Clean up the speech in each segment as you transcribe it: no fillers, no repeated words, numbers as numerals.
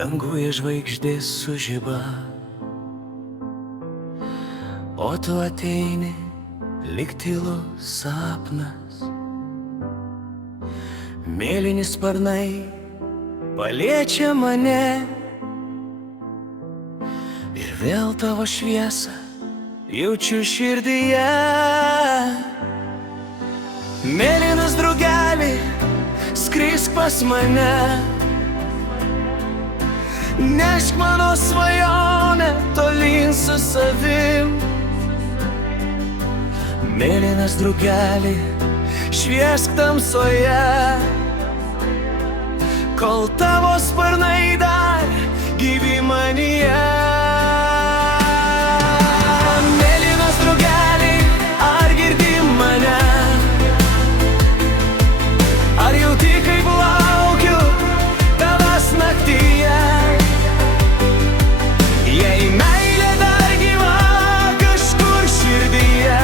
danguje žvaigždės sužiba, o tu ateini lyg tylus sapnas. Mėlyni sparnai paliečia mane ir vėl tavo šviesą jaučiu širdyje. Mėlynas drugeli, skrisk pas mane, nešk mano svajonę tolyn su savim. Mėlynas drugeli, šviesk tamsoje, kol tavo sparnai dar gyvi manyje. Mėlynas drugeli, ar girdi mane? Ar jauti, kaip laukiu tavęs naktyje? Jei meilė dar gyva kažkur širdyje,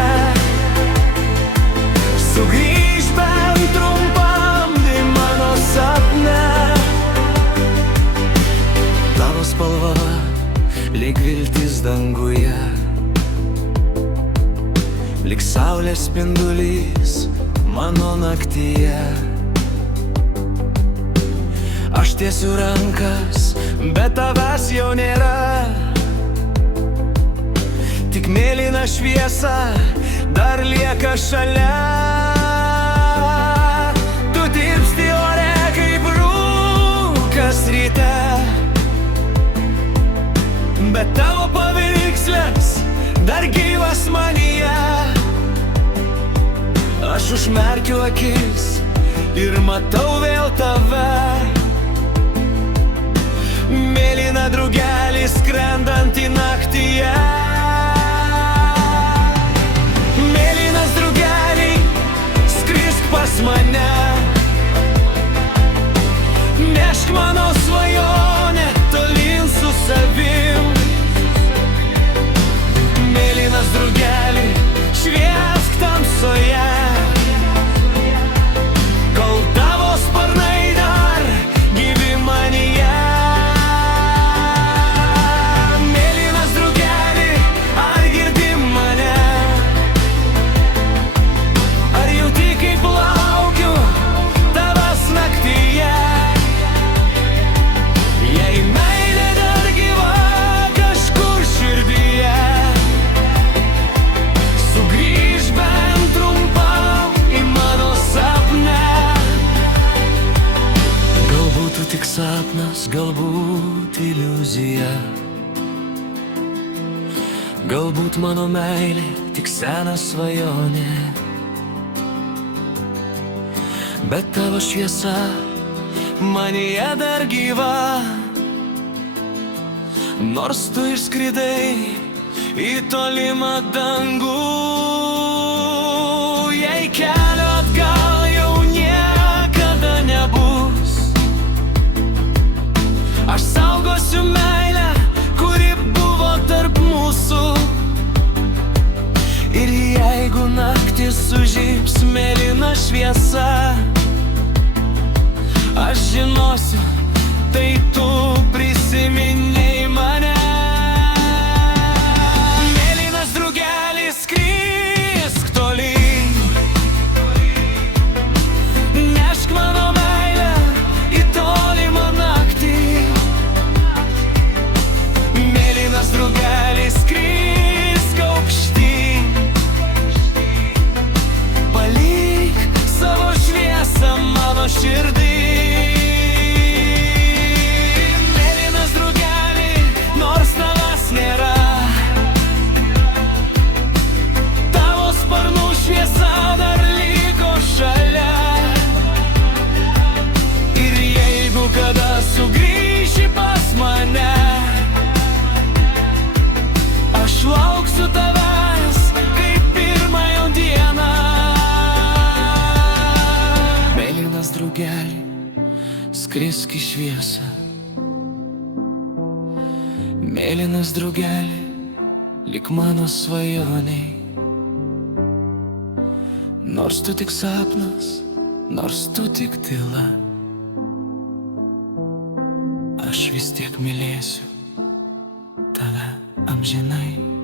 sugrįž bent trumpam į mano sapne. Tavo spalva lyg viltis danguje, lyg saulės spindulys mano naktyje. Aš tiesiu rankas, bet tavęs jau nėra, tik mėlyna šviesa dar lieka šalia. Tu tirpsti ore kaip rūkas ryte, bet tavo paveikslas dar gyvas manyje. Aš užmerkiu akis ir matau vėl tave, mėlyną drugelį skrendant į naktyje. Mėlynas drugeli, skrisk pas mane, nešk mano svajonę tolyn su savim. Mėlynas drugeli, šviesk tamsoje, kol tavo sparnai dar gyvi manyje. Tik sapnas, galbūt iliuzija, galbūt mano meilė tik sena svajonė, bet tavo šviesa manyje dar gyva. Nors tu išskridai į tolimą dangų, jei kelio atgal jau niekada nebus, aš saugosiu meilę, kuri buvo tarp mūsų. Ir jeigu naktis sužibs mėlyna šviesa, aš žinosiu, tai tu prisiminei mane. Mėlynas drugelis, skrisk tolyn, nešk mano meilę į tolimą naktį. Mėlynas drugelis, skrisk aukštyn, palik savo šviesą mano širdį. Mėlynas drugeli, nors tavęs nėra, tavo sparnų šviesa dar liko šalia. Ir jeigu kada sugrįši pas mane, aš lauksiu tavęs kaip pirmąją dieną. Mėlynas drugeli, skrisk į šviesą. Mėlynas drugeli, lyg mano svajoniai. Nors tu tik sapnas, nors tu tik tyla, aš vis tiek mylėsiu tave amžinai.